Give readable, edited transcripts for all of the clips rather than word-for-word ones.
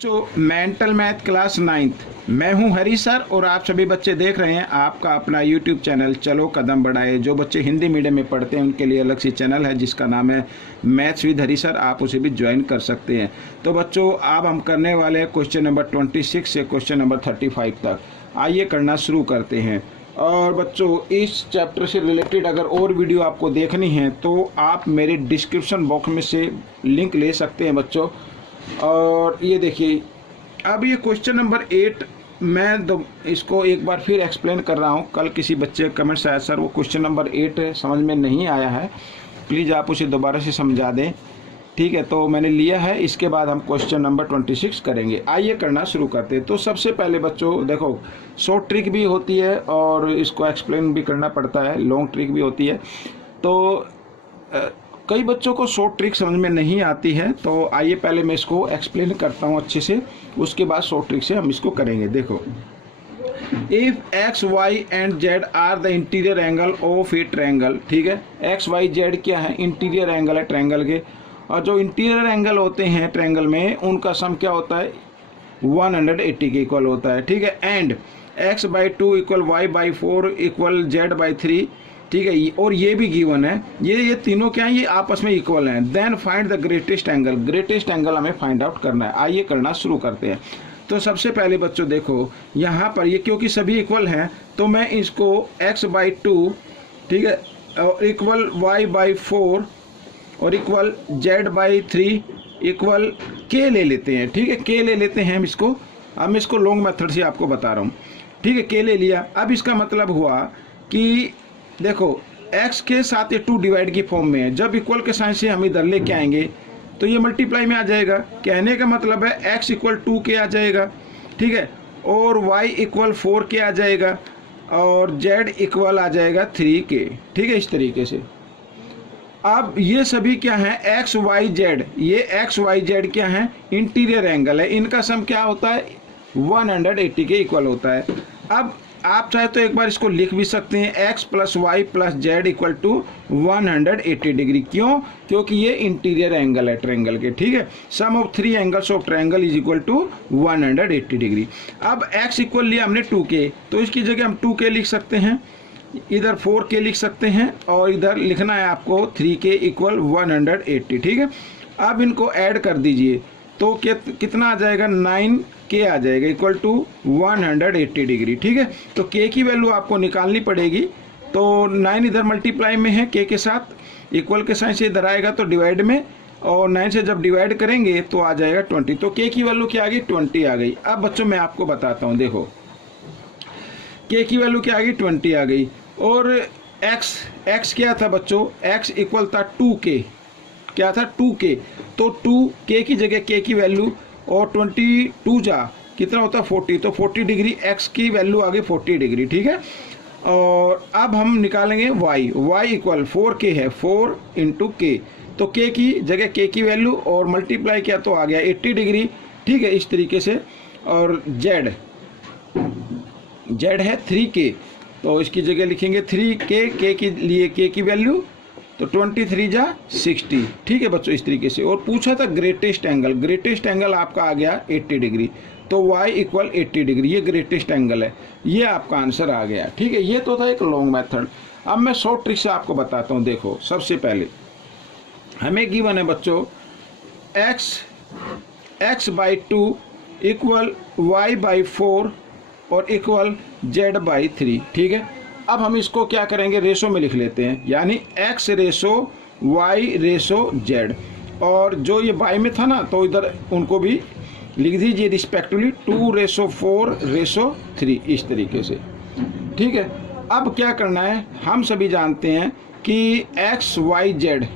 जो mental math class 9th, मैं हूं हरी सर और आप सभी बच्चे देख रहे हैं आपका अपना यूट्यूब चैनल चलो कदम बढ़ाए। जो बच्चे हिंदी मीडियम में पढ़ते हैं उनके लिए अलग से चैनल है जिसका नाम है मैथ्स विद हरी सर, आप उसे भी ज्वाइन कर सकते हैं। तो बच्चों अब हम करने वाले हैं क्वेश्चन नंबर 26 से क्वेश्चन नंबर 35 तक। आइए करना शुरू करते हैं। और बच्चों इस चैप्टर से रिलेटेड अगर और वीडियो आपको देखनी है तो आप मेरे डिस्क्रिप्शन बॉक्स में से लिंक ले सकते हैं बच्चों। और ये देखिए अब ये क्वेश्चन नंबर 8 मैं इसको एक बार फिर एक्सप्लेन कर रहा हूँ। कल किसी बच्चे का कमेंट्स आया सर वो क्वेश्चन नंबर 8 समझ में नहीं आया है, प्लीज़ आप उसे दोबारा से समझा दें। ठीक है, तो मैंने लिया है, इसके बाद हम क्वेश्चन नंबर 26 करेंगे। आइए करना शुरू करते हैं। तो सबसे पहले बच्चों देखो शॉर्ट ट्रिक भी होती है और इसको एक्सप्लेन भी करना पड़ता है, लॉन्ग ट्रिक भी होती है। तो कई बच्चों को शॉर्ट ट्रिक समझ में नहीं आती है, तो आइए पहले मैं इसको एक्सप्लेन करता हूँ अच्छे से, उसके बाद शॉर्ट ट्रिक से हम इसको करेंगे। देखो if X Y and Z are the interior angle of a triangle, ठीक है, एक्स वाई जेड क्या है, इंटीरियर एंगल है ट्रायंगल के। और जो इंटीरियर एंगल होते हैं ट्रायंगल में उनका सम क्या होता है 180 के इक्वल होता है। ठीक है, and X by 2 equal Y by 4 equal Z by 3, ठीक है, और ये भी गिवन है, ये तीनों क्या है, ये आपस में इक्वल हैं। Then find the greatest angle, greatest angle हमें फाइंड आउट करना है। आइए करना शुरू करते हैं। तो सबसे पहले बच्चों देखो यहाँ पर ये क्योंकि सभी इक्वल हैं तो मैं इसको x बाई 2, ठीक है, और इक्वल y बाई 4 और equal z by 3 equal k ले लेते हैं। ठीक है, k ले लेते हैं हम इसको। अब मैं इसको लॉन्ग मेथड से आपको बता रहा हूँ। ठीक है, k ले लिया। अब इसका मतलब हुआ कि देखो x के साथ ये 2 डिवाइड की फॉर्म में है, जब इक्वल के साइन से हम इधर लेके आएंगे तो ये मल्टीप्लाई में आ जाएगा। कहने का मतलब है x इक्वल 2k आ जाएगा, ठीक है, और y इक्वल 4k आ जाएगा और z इक्वल आ जाएगा 3k। ठीक है, इस तरीके से। अब ये सभी क्या है x y z, ये x y z क्या है इंटीरियर एंगल है, इनका सम क्या होता है 180 के इक्वल होता है। अब आप चाहे तो एक बार इसको लिख भी सकते हैं x plus Y plus Z equal to 180 degree. क्यों? क्योंकि ये इंटीरियर एंगल है ट्रायंगल के। ठीक है, sum of 3 angles of triangle is equal to 180 degree. अब x इक्वल लिया हमने 2k, तो इसकी जगह हम 2k लिख सकते हैं, इधर 4k लिख सकते हैं और इधर लिखना है आपको 3k इक्वल 180। ठीक है, अब इनको ऐड कर दीजिए तो कितना आ जाएगा 9k आ जाएगा इक्वल टू 180 डिग्री। ठीक है, तो k की वैल्यू आपको निकालनी पड़ेगी। तो 9 इधर मल्टीप्लाई में है k के साथ, इक्वल के साइन से इधर आएगा तो डिवाइड में, और 9 से जब डिवाइड करेंगे तो आ जाएगा 20। तो k की वैल्यू क्या आ गई 20 आ गई। अब बच्चों मैं आपको बताता हूँ, देखो k की वैल्यू क्या आ गई 20 आ गई। और x क्या था बच्चों, x इक्वल था 2k, क्या था 2k, तो 2k की जगह k की वैल्यू और 22 जा कितना होता है 40, तो 40 डिग्री x की वैल्यू आ गई 40 डिग्री। ठीक है, और अब हम निकालेंगे y इक्वल 4k है, 4 इंटू k, तो k की जगह k की वैल्यू और मल्टीप्लाई किया तो आ गया 80 डिग्री। ठीक है, इस तरीके से। और z है 3k, तो इसकी जगह लिखेंगे 3k, k के लिए k की वैल्यू तो 23 जा 60। ठीक है बच्चों, इस तरीके से। और पूछा था ग्रेटेस्ट एंगल, ग्रेटेस्ट एंगल आपका आ गया 80 डिग्री, तो y इक्वल 80 डिग्री, ये ग्रेटेस्ट एंगल है, ये आपका आंसर आ गया। ठीक है, ये तो था एक लॉन्ग मेथड। अब मैं शॉर्ट ट्रिक से आपको बताता हूँ। देखो सबसे पहले हमें गिवन है बच्चों x by 2 equal y by 4 और इक्वल z बाई 3। ठीक है, अब हम इसको क्या करेंगे रेशो में लिख लेते हैं, यानी x ratio y ratio z, और जो ये y में था ना तो इधर उनको भी लिख दीजिए रिस्पेक्टिवली 2 रेशो 4 रेशो 3, इस तरीके से। ठीक है, अब क्या करना है, हम सभी जानते हैं कि x y z,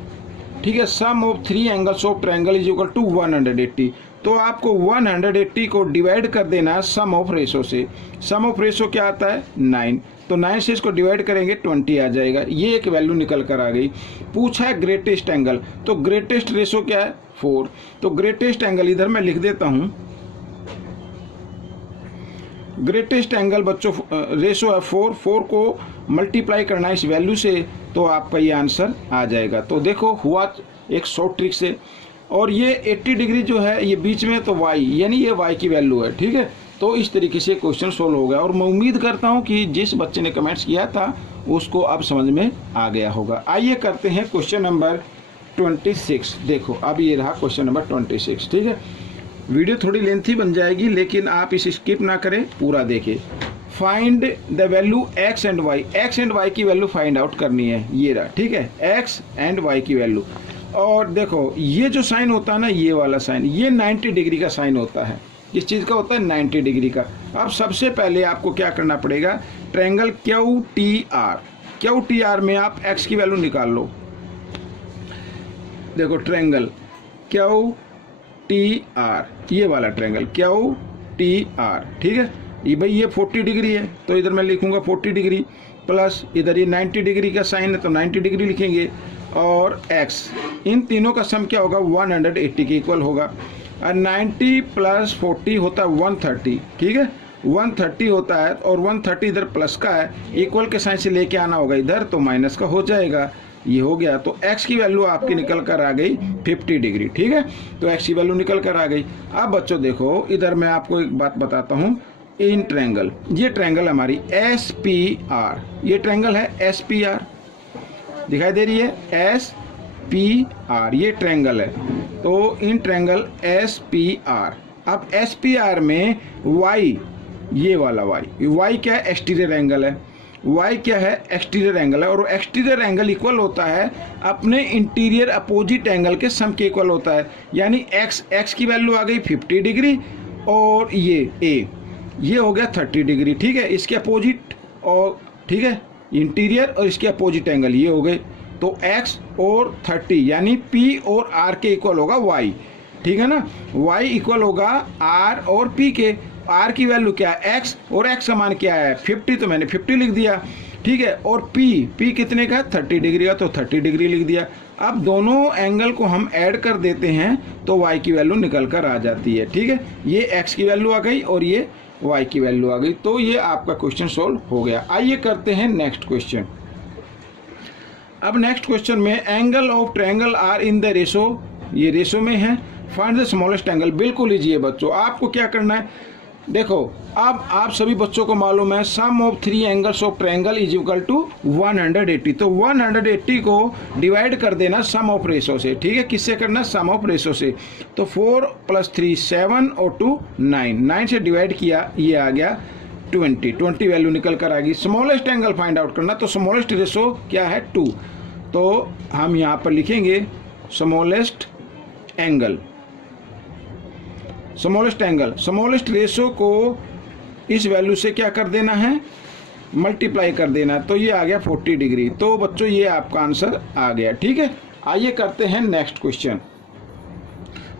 ठीक है, sum of 3 angles of triangle is equal to 180, तो आपको 180 को डिवाइड कर देना सम ऑफ रेशो से। सम ऑफ रेशो क्या आता है 9, तो 9 से इसको डिवाइड करेंगे 20 आ जाएगा। ये एक वैल्यू निकल कर आ गई। पूछा है ग्रेटेस्ट एंगल, तो ग्रेटेस्ट रेशो क्या है 4, तो ग्रेटेस्ट एंगल इधर मैं लिख देता हूँ, ग्रेटेस्ट एंगल बच्चों रेशो है 4 को मल्टीप्लाई करना इस वैल्यू से तो आपका ये आंसर आ जाएगा। तो देखो हुआ एक शॉर्ट ट्रिक से। और ये 80 डिग्री जो है ये बीच में, तो y यानी ये y की वैल्यू है, ठीक है। तो इस तरीके से क्वेश्चन सोल्व हो गया और मैं उम्मीद करता हूँ कि जिस बच्चे ने कमेंट्स किया था उसको अब समझ में आ गया होगा। आइए करते हैं क्वेश्चन नंबर 26। देखो अब ये रहा क्वेश्चन नंबर 26, ठीक है। वीडियो थोड़ी लेंथी बन जाएगी लेकिन आप इसे स्किप ना करें, पूरा देखिए। Find the value x and y, x and y की वैल्यू फाइंड आउट करनी है, ये रहा, ठीक है, x एंड y की वैल्यू। और देखो ये जो साइन होता है ना, ये वाला साइन, ये 90 डिग्री का साइन होता है। इस चीज़ का होता है 90 डिग्री का। अब सबसे पहले आपको क्या करना पड़ेगा, ट्रायंगल QTR में आप x की वैल्यू निकाल लो। देखो ट्रायंगल QTR, ये वाला ट्रायंगल QTR, ठीक है। ये भाई ये 40 डिग्री है तो इधर मैं लिखूंगा 40 डिग्री, प्लस इधर ये 90 डिग्री का साइन है तो 90 डिग्री लिखेंगे, और x, इन तीनों का सम क्या होगा, 180 के इक्वल होगा। और 90 प्लस 40 होता है 130, ठीक है, 130 होता है, और 130 इधर प्लस का है, इक्वल के साइन से लेके आना होगा इधर, तो माइनस का हो जाएगा, ये हो गया। तो x की वैल्यू आपकी निकल कर आ गई 50 डिग्री, ठीक है। तो x की वैल्यू निकल कर आ गई। अब बच्चों देखो इधर मैं आपको एक बात बताता हूँ, इन ट्रायंगल, ये ट्रायंगल हमारी SPR, ये ट्रायंगल है SPR, दिखाई दे रही है SPR, ये ट्रायंगल है। तो इन ट्रायंगल SPR, अब SPR में y, ये वाला y क्या है, एक्सटीरियर एंगल है, y क्या है, एक्सटीरियर एंगल है, और एक्सटीरियर एंगल इक्वल होता है अपने इंटीरियर अपोजिट एंगल के सम के इक्वल होता है। यानी x की वैल्यू आ गई 50 डिग्री, और ये a, ये हो गया 30 डिग्री, ठीक है, इसके अपोजिट, और ठीक है इंटीरियर और इसके अपोजिट एंगल ये हो गए। तो x और 30 यानी p और r के इक्वल होगा y, ठीक है ना, y इक्वल होगा r और p के। r की वैल्यू क्या है, x, और x का मान क्या है 50, तो मैंने 50 लिख दिया, ठीक है। और p कितने का है, 30 डिग्री का, तो 30 डिग्री लिख दिया। अब दोनों एंगल को हम ऐड कर देते हैं तो y की वैल्यू निकल कर आ जाती है, ठीक है। ये x की वैल्यू आ गई और ये y की वैल्यू आ गई। तो ये आपका क्वेश्चन सोल्व हो गया। आइए करते हैं नेक्स्ट क्वेश्चन। अब नेक्स्ट क्वेश्चन में angle of triangle are in the ratio, ये रेशो में है, फाइंड द स्मॉलेस्ट एंगल। बिल्कुल इजी है बच्चों, आपको क्या करना है, देखो अब आप सभी बच्चों को मालूम है sum of 3 angles of triangle is equal to 180। तो 180 को डिवाइड कर देना सम ऑफ रेशो से, ठीक है। किससे करना, सम ऑफ रेशो से। तो 4 + 3 7 और 2 9 से डिवाइड किया, ये आ गया 20 वैल्यू निकल कर आ गई। स्मॉलेस्ट एंगल फाइंड आउट करना, तो स्मॉलेस्ट रेशो क्या है 2, तो हम यहाँ पर लिखेंगे स्मॉलेस्ट एंगल, स्मॉलेस्ट रेशो को इस वैल्यू से क्या कर देना है, मल्टीप्लाई कर देना, तो ये आ गया 40 डिग्री। तो बच्चों ये आपका आंसर आ गया, ठीक है। आइए करते हैं नेक्स्ट क्वेश्चन।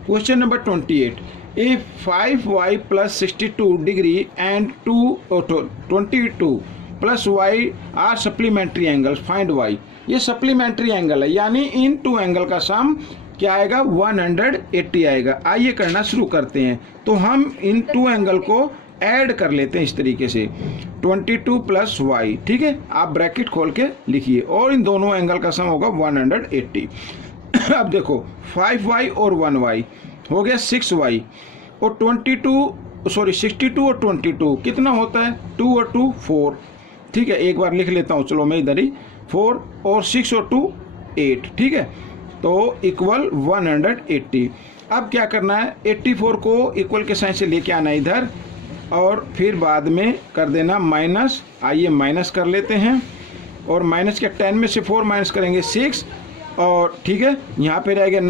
क्वेश्चन नंबर 28, इफ 5y + 62 degree and 22 + y are supplementary angles, find y। ये सप्लीमेंट्री एंगल है, यानी इन 2 एंगल का सम क्या आएगा, 180 आएगा। आइए करना शुरू करते हैं। तो हम इन 2 एंगल को ऐड कर लेते हैं इस तरीके से, 22 + y, ठीक है, आप ब्रैकेट खोल के लिखिए, और इन दोनों एंगल का सम होगा 180। अब देखो 5y और 1y हो गया 6y, और 62 और 22 कितना होता है, 2 और 2 4, ठीक है। एक बार लिख लेता हूँ, चलो मैं इधर ही, 4 और 6 और 2 8, ठीक है, तो इक्वल 180। अब क्या करना है, 84 को इक्वल के साइन से लेके आना इधर, और फिर बाद में कर देना माइनस। आइए माइनस कर लेते हैं, और माइनस के 10 में से 4 माइनस करेंगे 6, और ठीक है यहाँ पे रह गया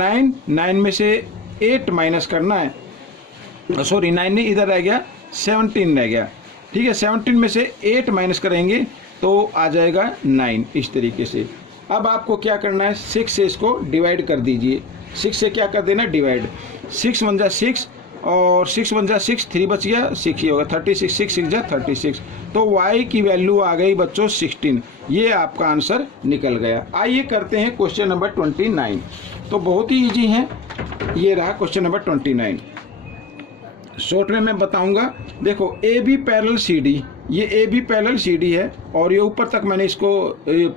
9 में से 8 माइनस करना है, सॉरी 9 नहीं, इधर रह गया 17 रह गया, ठीक है। 17 में से 8 माइनस करेंगे तो आ जाएगा 9, इस तरीके से। अब आपको क्या करना है, 6 से इसको डिवाइड कर दीजिए, 6 से क्या कर देना डिवाइड, 6 × 1 = 6, और 6 × 1 = 6, 3 बच गया 6 ही होगा, 36, 6 × 6 = 36। तो y की वैल्यू आ गई बच्चों 16, ये आपका आंसर निकल गया। आइए करते हैं क्वेश्चन नंबर 29। तो बहुत ही ईजी है, ये रहा क्वेश्चन नंबर 29। शॉर्ट में मैं बताऊंगा। देखो A B parallel C D, ये A B parallel C D है और ये ऊपर तक मैंने इसको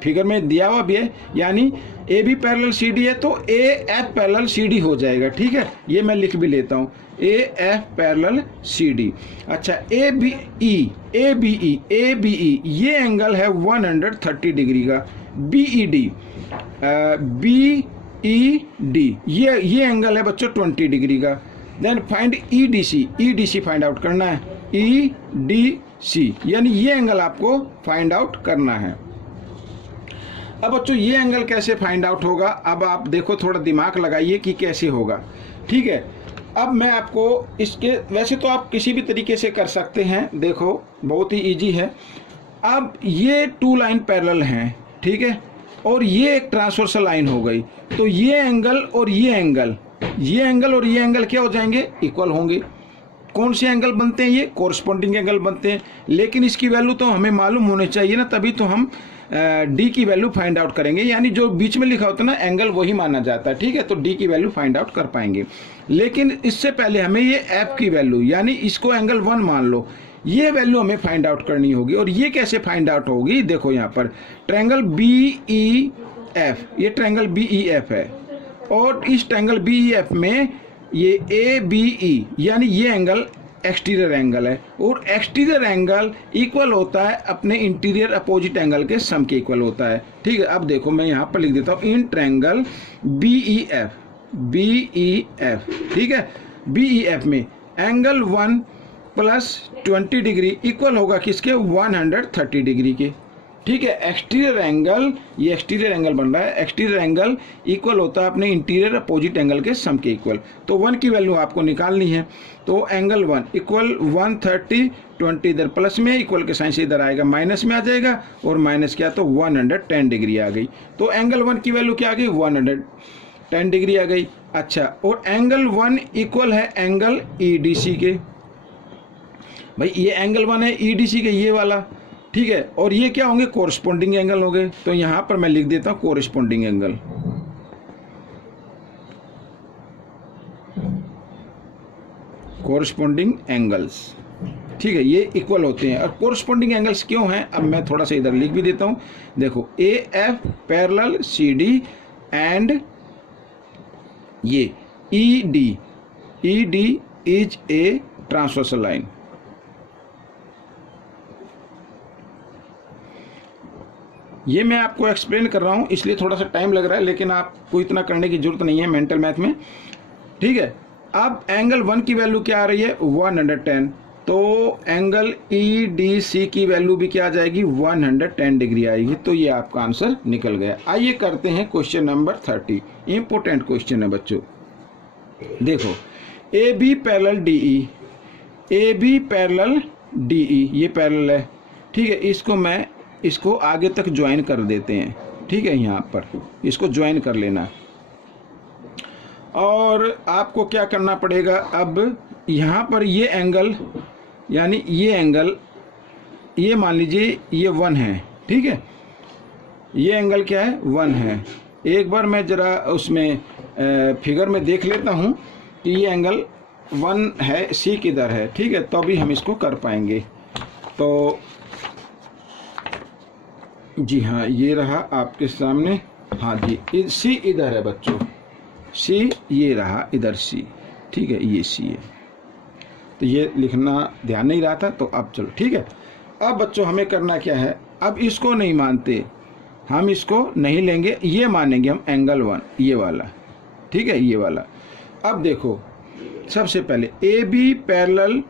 फिगर में दिया हुआ भी है, यानी A B parallel C D है तो A F parallel C D हो जाएगा। ठीक है, ये मैं लिख भी लेता हूँ, A F parallel C D. अच्छा A B E, A B E, A B E ये एंगल है 130 डिग्री का। B E D, B E D ये एंगल है बच्चों 20 डिग्री का। Then find E D C, E D C find out करना है, ई डी सी यानी ये एंगल आपको फाइंड आउट करना है। अब बच्चों ये एंगल कैसे फाइंड आउट होगा, अब आप देखो थोड़ा दिमाग लगाइए कि कैसे होगा। ठीक है, अब मैं आपको इसके, वैसे तो आप किसी भी तरीके से कर सकते हैं, देखो बहुत ही इजी है। अब ये 2 लाइन पैरेलल हैं, ठीक है, और ये एक ट्रांसवर्सल लाइन हो गई, तो ये एंगल और ये एंगल, ये एंगल और ये एंगल क्या हो जाएंगे, इक्वल होंगे। कौन से एंगल बनते हैं, ये कोरस्पॉन्डिंग एंगल बनते हैं। लेकिन इसकी वैल्यू तो हमें मालूम होनी चाहिए ना, तभी तो हम डी की वैल्यू फाइंड आउट करेंगे, यानी जो बीच में लिखा होता है ना एंगल वही माना जाता है। ठीक है, तो डी की वैल्यू फाइंड आउट कर पाएंगे। लेकिन इससे पहले हमें ये एफ की वैल्यू, यानी इसको एंगल 1 मान लो, ये वैल्यू हमें फाइंड आउट करनी होगी। और ये कैसे फाइंड आउट होगी, देखो यहाँ पर ट्रायंगल बी ई एफ, ये ट्रायंगल बी ई एफ है और इस ट्रायंगल बी ई एफ में ये ए बी ई यानी ये एंगल एक्सटीरियर एंगल है, और एक्सटीरियर एंगल इक्वल होता है अपने इंटीरियर अपोजिट एंगल के सम के इक्वल होता है। ठीक है, अब देखो मैं यहाँ पर लिख देता हूँ इन triangle B E F, B E F, ठीक है, बी ई एफ में एंगल 1 + 20 डिग्री इक्वल होगा किसके, 130 डिग्री के। ठीक है, एक्सटीरियर एंगल, ये एक्सटीरियर एंगल बन रहा है, एक्सटीरियर एंगल इक्वल होता है अपने इंटीरियर अपोजिट एंगल के सम के इक्वल। तो 1 की वैल्यू आपको निकालनी है, तो एंगल 1 इक्वल 130, 20 इधर प्लस में, इक्वल के साइन से इधर आएगा माइनस में आ जाएगा, और माइनस क्या तो 110 डिग्री आ गई। तो एंगल 1 की वैल्यू क्या आ गई, 110 डिग्री आ गई। अच्छा, और एंगल 1 इक्वल है एंगल ई डी सी के, भाई ये एंगल 1 है ई डी सी के, ये वाला। ठीक है, और ये क्या होंगे, कोरस्पॉन्डिंग एंगल हो गए। तो यहां पर मैं लिख देता हूं कोरस्पॉन्डिंग एंगल, कोरस्पॉन्डिंग एंगल्स। ठीक है, ये इक्वल होते हैं। और कोरस्पॉन्डिंग एंगल्स क्यों हैं, अब मैं थोड़ा सा इधर लिख भी देता हूं। देखो A F parallel C D and ये E D is a transversal line. ये मैं आपको एक्सप्लेन कर रहा हूँ इसलिए थोड़ा सा टाइम लग रहा है, लेकिन आपको इतना करने की जरूरत नहीं है मेंटल मैथ में। ठीक है, अब एंगल 1 की वैल्यू क्या आ रही है, 110, तो एंगल ई डी सी की वैल्यू भी क्या आ जाएगी, 110 डिग्री आएगी। तो ये आपका आंसर निकल गया। आइए करते हैं क्वेश्चन नंबर 30, इंपॉर्टेंट क्वेश्चन है बच्चों। देखो A B parallel D E, A B parallel D E, ये पैरेलल है। ठीक है, इसको आगे तक ज्वाइन कर देते हैं। ठीक है, यहाँ पर इसको ज्वाइन कर लेना। और आपको क्या करना पड़ेगा, अब यहाँ पर ये एंगल, यानी ये एंगल, ये मान लीजिए ये 1 है। ठीक है, ये एंगल क्या है, 1 है। एक बार मैं ज़रा उसमें फिगर में देख लेता हूँ कि ये एंगल 1 है, सी किधर है। ठीक है, तो अभी हम इसको कर पाएंगे। तो जी हाँ, ये रहा आपके सामने। हाँ जी, सी इधर है बच्चों, सी ये रहा इधर सी। ठीक है, ये सी है, तो ये लिखना ध्यान नहीं रहा था, तो अब चलो ठीक है। अब बच्चों हमें करना क्या है, अब इसको नहीं मानते, हम इसको नहीं लेंगे, ये मानेंगे हम एंगल 1, ये वाला। ठीक है, ये वाला। अब देखो सबसे पहले A B parallel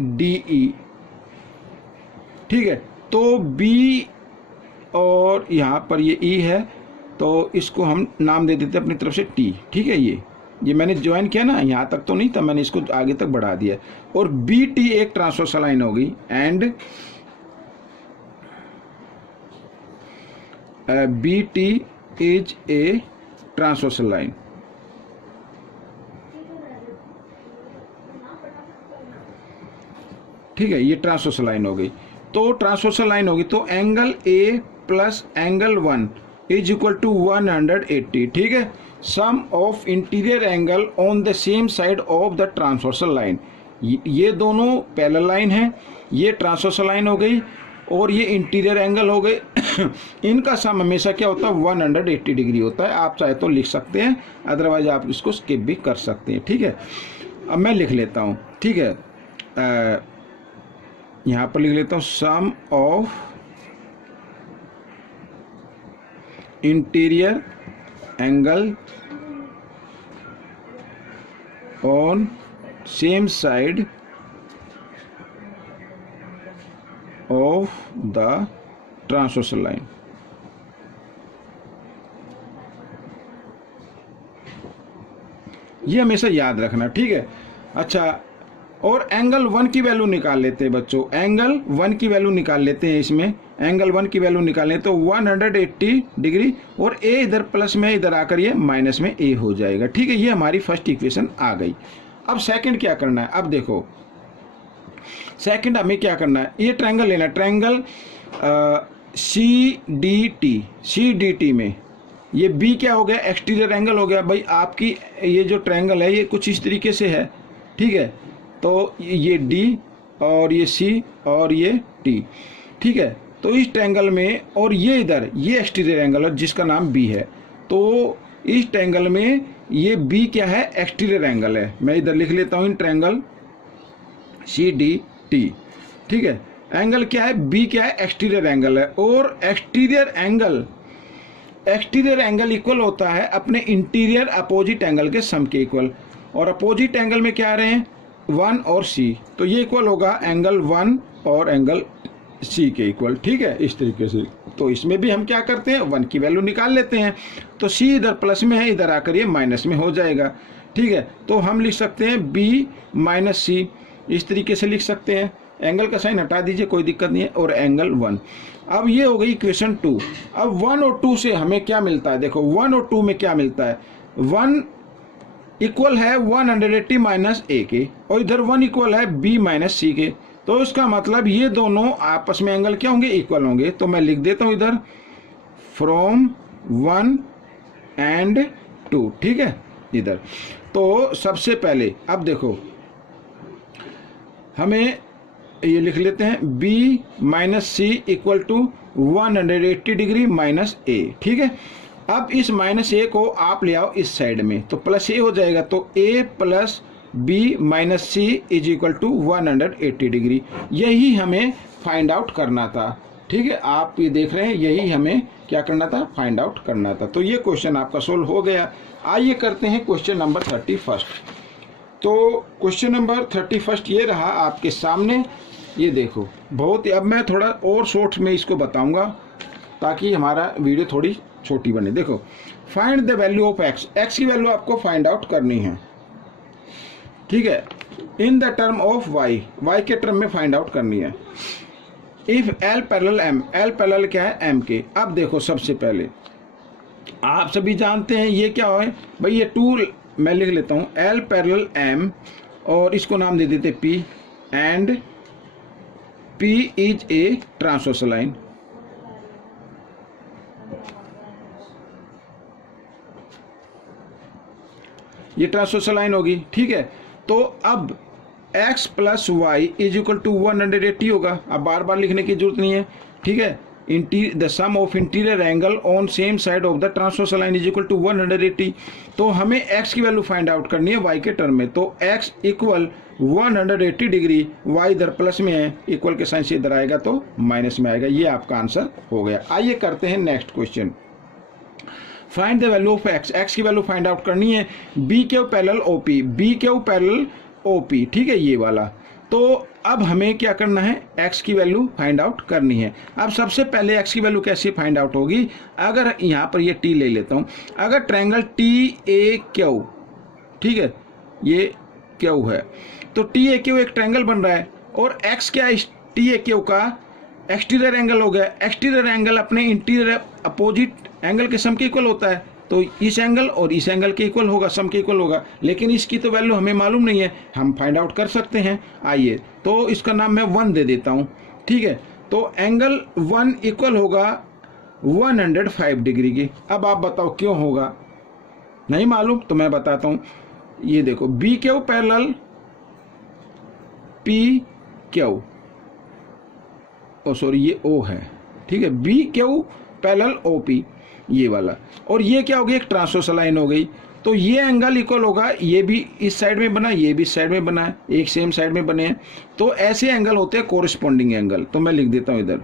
D E. ठीक है, तो बी और यहाँ पर ये ई है, तो इसको हम नाम दे देते हैं अपनी तरफ से टी। ठीक है, ये मैंने ज्वाइन किया ना, यहाँ तक तो नहीं था, मैंने इसको आगे तक बढ़ा दिया। और बी टी एक ट्रांसवर्सल लाइन होगी, and B T is a transversal line. ठीक है, ये ट्रांसवर्सल लाइन हो गई। तो ट्रांसवर्सल लाइन होगी तो angle A plus angle 1 is equal to 180। ठीक है, sum of interior angle on the same side of the transversal line ये दोनों पैरेलल लाइन है, ये ट्रांसवर्सल लाइन हो गई और ये इंटीरियर एंगल हो गए। इनका सम हमेशा क्या होता है 180 डिग्री होता है। आप चाहे तो लिख सकते हैं, अदरवाइज आप इसको स्किप भी कर सकते हैं। ठीक है, अब मैं लिख लेता हूँ। ठीक है, यहाँ पर लिख लेता हूँ sum of interior angle on same side of the transversal line. ये हमेशा याद रखना। ठीक है, अच्छा, और एंगल 1 की वैल्यू निकाल लेते हैं बच्चों। एंगल 1 की वैल्यू निकाल लेते हैं। इसमें एंगल 1 की वैल्यू निकालें तो 180 डिग्री, और ए इधर प्लस में, इधर आकर ये माइनस में ए हो जाएगा। ठीक है, ये हमारी फर्स्ट इक्वेशन आ गई। अब सेकंड क्या करना है, अब देखो सेकंड हमें क्या करना है, ये ट्रायंगल लेना है। ट्रायंगल CDT में ये बी क्या हो गया, एक्सटीरियर एंगल हो गया। भाई आपकी ये जो ट्रायंगल है ये कुछ इस तरीके से है। ठीक है, तो ये डी और ये सी और ये टी। ठीक है, तो इस ट्रायंगल में, और ये इधर ये एक्सटीरियर एंगल है जिसका नाम बी है। तो इस ट्रायंगल में ये बी क्या है, एक्सटीरियर एंगल है। मैं इधर लिख लेता हूँ इन ट्रायंगल CDT। ठीक है, एंगल क्या है, बी क्या है, एक्सटीरियर एंगल है। और एक्सटीरियर एंगल इक्वल होता है अपने इंटीरियर अपोजिट एंगल के सम के इक्वल। और अपोजिट एंगल में क्या आ रहे हैं, 1 और C, तो ये इक्वल होगा एंगल 1 और एंगल C के इक्वल। ठीक है, इस तरीके से। तो इसमें भी हम क्या करते हैं, 1 की वैल्यू निकाल लेते हैं। तो C इधर प्लस में है, इधर आकर ये माइनस में हो जाएगा। ठीक है, तो हम लिख सकते हैं B माइनस C, इस तरीके से लिख सकते हैं। एंगल का साइन हटा दीजिए, कोई दिक्कत नहीं है। और एंगल 1। अब ये हो गई इक्वेशन 2। अब 1 और 2 से हमें क्या मिलता है, देखो 1 और 2 में क्या मिलता है, 1 इक्वल है 180 माइनस ए के, और इधर 1 इक्वल है B माइनस C के। तो इसका मतलब ये दोनों आपस में एंगल क्या होंगे, इक्वल होंगे। तो मैं लिख देता हूँ इधर फ्रॉम 1 एंड 2। ठीक है, इधर तो सबसे पहले अब देखो हमें ये लिख लेते हैं B minus C equal to 180 degree minus A। ठीक है, अब इस माइनस ए को आप ले आओ इस साइड में, तो प्लस ए हो जाएगा। तो A plus B minus C is equal to 180 degree. यही हमें फाइंड आउट करना था। ठीक है, आप ये देख रहे हैं, यही हमें क्या करना था, फाइंड आउट करना था। तो ये क्वेश्चन आपका सोल्व हो गया। आइए करते हैं क्वेश्चन नंबर 31। तो क्वेश्चन नंबर 31 ये रहा आपके सामने। ये देखो, बहुत, अब मैं थोड़ा और शॉर्ट में इसको बताऊंगा ताकि हमारा वीडियो थोड़ी छोटी बने। देखो, find the value of X. X की वैल्यू आपको फाइंड आउट करनी है। ठीक है, in the term of Y, Y के टर्म में फाइंड आउट करनी है। If L parallel M, L parallel क्या है, एम के। अब देखो, सबसे पहले आप सभी जानते हैं ये क्या है भाई, ये 2 मैं लिख लेता हूँ, एल पैरेलल एम, और इसको नाम दे देते P, and P is a transversal line. ये ट्रांसवर्सल लाइन होगी। ठीक है, तो अब x plus Y is equal to 180 होगा। अब बार बार लिखने की जरूरत नहीं है। ठीक है, the sum of interior angle on same side of the transversal line is equal to 180। तो हमें x की वैल्यू फाइंड आउट करनी है y के टर्म में। तो x इक्वल 180 डिग्री, y इधर प्लस में है, इक्वल के साइन से इधर आएगा तो माइनस में आएगा। ये आपका आंसर हो गया। आइए करते हैं next question. Find the value of x, x की वैल्यू फाइंड आउट करनी है। B Q parallel OP, B Q parallel OP। ठीक है, ये वाला। तो अब हमें क्या करना है, x की वैल्यू फाइंड आउट करनी है। अब सबसे पहले x की वैल्यू कैसे फाइंड आउट होगी, अगर यहाँ पर ये t ले लेता हूँ, अगर ट्रायंगल TAQ, ठीक है, ये Q है, तो TAQ एक ट्रायंगल बन रहा है, और x क्या है, TAQ का एक्सटीरियर एंगल हो गया। एक्सटीरियर एंगल अपने इंटीरियर अपोजिट एंगल के सम के इक्वल होता है, तो इस एंगल और इस एंगल के इक्वल होगा, सम के इक्वल होगा। लेकिन इसकी तो वैल्यू हमें मालूम नहीं है, हम फाइंड आउट कर सकते हैं। आइए, तो इसका नाम मैं 1 दे देता हूँ। ठीक है, तो एंगल 1 इक्वल होगा 105 डिग्री की। अब आप बताओ क्यों होगा, नहीं मालूम तो मैं बताता हूँ। ये देखो, B Q parallel P Q, oh sorry ये ओ है, ठीक है, B Q parallel O P ये वाला, और ये क्या हो गई, एक ट्रांसवर्सल लाइन हो गई। तो ये एंगल इक्वल होगा, ये भी इस साइड में बना, ये भी इस साइड में बना है, एक सेम साइड में बने हैं, तो ऐसे एंगल होते हैं कोरिस्पॉन्डिंग एंगल। तो मैं लिख देता हूं इधर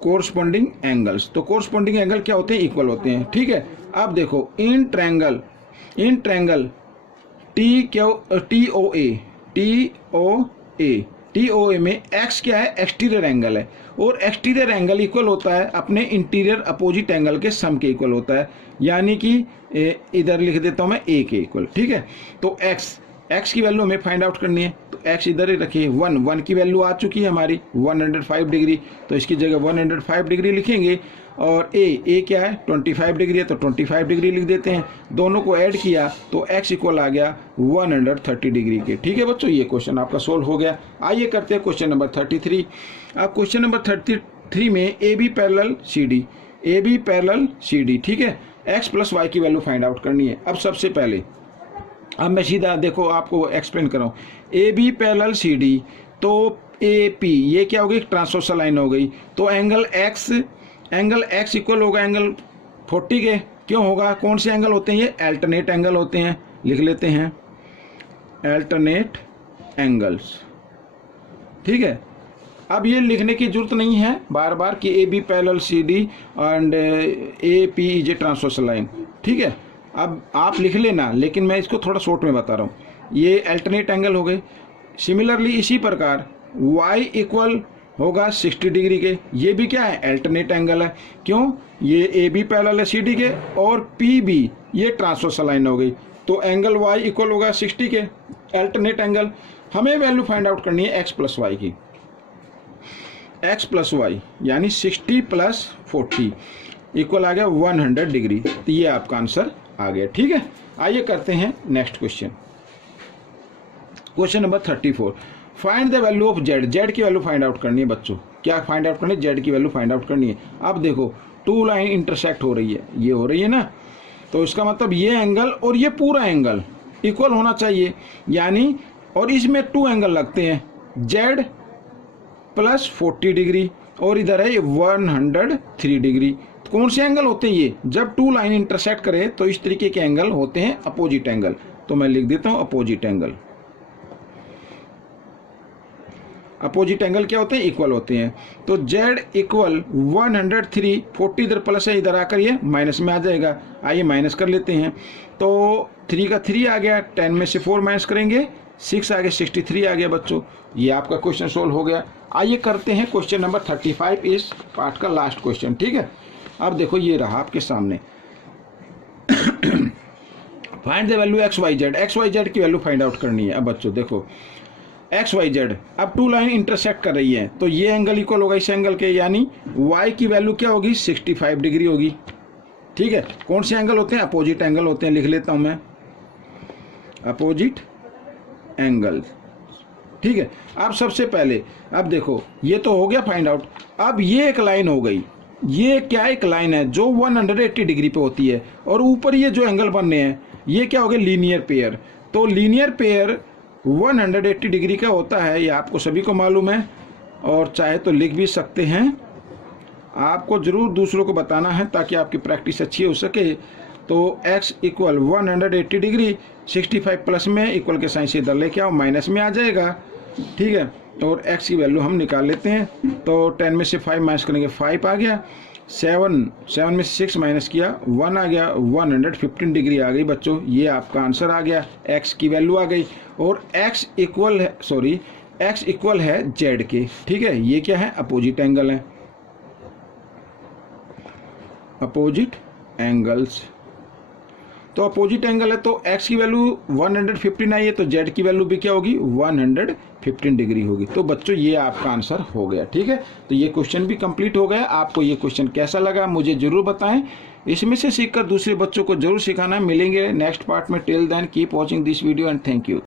कोरिस्पॉन्डिंग एंगल्स। तो कोरिस्पॉन्डिंग एंगल क्या होते हैं, इक्वल होते हैं, ठीक है। अब देखो इन ट्रायंगल टी ओ ए में एक्स क्या है, एक्सटीरियर एंगल है, और एक्सटीरियर एंगल इक्वल होता है अपने इंटीरियर अपोजिट एंगल के सम के इक्वल होता है, यानी कि इधर लिख देता हूं मैं ए के इक्वल, ठीक है। तो एक्स की वैल्यू हमें फाइंड आउट करनी है, तो एक्स इधर ही रखिए, 1 की वैल्यू आ चुकी है हमारी 105 डिग्री, तो इसकी जगह 105 डिग्री लिखेंगे। और ए क्या है 25 डिग्री है, तो 25 डिग्री लिख देते हैं। दोनों को ऐड किया तो एक्स इक्वल आ गया 130 डिग्री के, ठीक है बच्चों। ये क्वेश्चन आपका सोल्व हो गया। आइए करते हैं क्वेश्चन नंबर 33। अब क्वेश्चन नंबर 33 में A B parallel C D, ठीक है, एक्स प्लस वाई की वैल्यू फाइंड आउट करनी है। अब सबसे पहले अब मैं सीधा देखो आपको एक्सप्लेन कर रहा हूँ, A B parallel C D, तो ए पी ये क्या हो गई, ट्रांसवर्सल लाइन हो गई, तो एंगल एक्स इक्वल होगा एंगल 40 के। क्यों होगा, कौन से एंगल होते हैं ये, अल्टरनेट एंगल होते हैं, लिख लेते हैं अल्टरनेट एंगल्स, ठीक है। अब ये लिखने की जरूरत नहीं है बार बार कि A B parallel C D and A P is a transversal line, ठीक है। अब आप लिख लेना, लेकिन मैं इसको थोड़ा शॉर्ट में बता रहा हूँ। ये अल्टरनेट एंगल हो गए। सिमिलरली इसी प्रकार y इक्वल होगा 60 डिग्री के, ये भी क्या है, अल्टरनेट एंगल है। क्यों, ये ए बी पैरेलल है सी डी के, और पी बी ये ट्रांसवर्सल लाइन हो गई, तो एंगल y इक्वल होगा 60 के, अल्टरनेट एंगल। हमें वैल्यू फाइंड आउट करनी है x प्लस वाई की, x प्लस वाई यानी 60 प्लस 40 इक्वल आ गया 100 डिग्री। तो ये आपका आंसर आ गया, ठीक है। आइए करते हैं next question, question number 34। Find the value of Z की वैल्यू फाइंड आउट करनी है बच्चों। क्या फाइंड आउट करनी है, जेड की वैल्यू फाइंड आउट करनी है। अब देखो टू लाइन इंटरसेक्ट हो रही है, ये हो रही है ना, तो इसका मतलब ये एंगल और ये पूरा एंगल इक्वल होना चाहिए, यानी और इसमें 2 एंगल लगते हैं, जेड प्लस 40 डिग्री और इधर है 103 डिग्री। कौन से एंगल होते हैं ये, जब 2 लाइन इंटरसेक्ट करे तो इस तरीके के एंगल होते हैं अपोजिट एंगल। तो मैं लिख देता हूं अपोजिट एंगल। अपोजिट एंगल क्या होते हैं, इक्वल होते हैं। तो z इक्वल 103, 40 इधर प्लस है, इधर आकर ये माइनस में आ जाएगा। आइए माइनस कर लेते हैं, तो 3 का 3 आ गया, 10 में से 4 माइनस करेंगे 6 आ गया, 63 आ गया बच्चों। ये आपका क्वेश्चन सोल्व हो गया। आइए करते हैं क्वेश्चन नंबर 35, इस पार्ट का लास्ट क्वेश्चन, ठीक है। अब देखो ये रहा आपके सामने, find the value X Y Z की वैल्यू फाइंड आउट करनी है। अब बच्चों देखो एक्स वाई जेड, अब 2 लाइन इंटरसेक्ट कर रही है, तो ये एंगल इक्वल होगा इस एंगल के, यानी y की वैल्यू क्या होगी, 65 डिग्री होगी, ठीक है। कौन से एंगल होते हैं, अपोजिट एंगल होते हैं, लिख लेता हूं मैं अपोजिट एंगल, ठीक है। अब सबसे पहले अब देखो ये तो हो गया फाइंड आउट। अब ये एक लाइन हो गई, ये क्या एक लाइन है जो 180 डिग्री पे होती है, और ऊपर ये जो एंगल बनने हैं ये क्या हो गया, लीनियर पेयर। तो लीनियर पेयर 180 डिग्री का होता है, ये आपको सभी को मालूम है, और चाहे तो लिख भी सकते हैं। आपको जरूर दूसरों को बताना है ताकि आपकी प्रैक्टिस अच्छी हो सके। तो x इक्वल 180 डिग्री, 65 प्लस में इक्वल के साइन से इधर लेके आओ, माइनस में आ जाएगा, ठीक है। और x की वैल्यू हम निकाल लेते हैं, तो 10 में से 5 माइनस करेंगे 5 आ गया, 7 में 6 माइनस किया 1 आ गया, 115 डिग्री आ गई बच्चों। ये आपका आंसर आ गया, x की वैल्यू आ गई। और x इक्वल है z के, ठीक है। ये क्या है, अपोजिट एंगल है, अपोजिट एंगल्स। तो अपोजिट एंगल है, तो x की वैल्यू 115 आई है, तो z की वैल्यू भी क्या होगी, 115 डिग्री होगी। तो बच्चों ये आपका आंसर हो गया, ठीक है। तो ये क्वेश्चन भी कंप्लीट हो गया। आपको ये क्वेश्चन कैसा लगा मुझे जरूर बताएं, इसमें से सीखकर दूसरे बच्चों को जरूर सिखाना। मिलेंगे नेक्स्ट पार्ट में। Till then keep watching this video and thank you.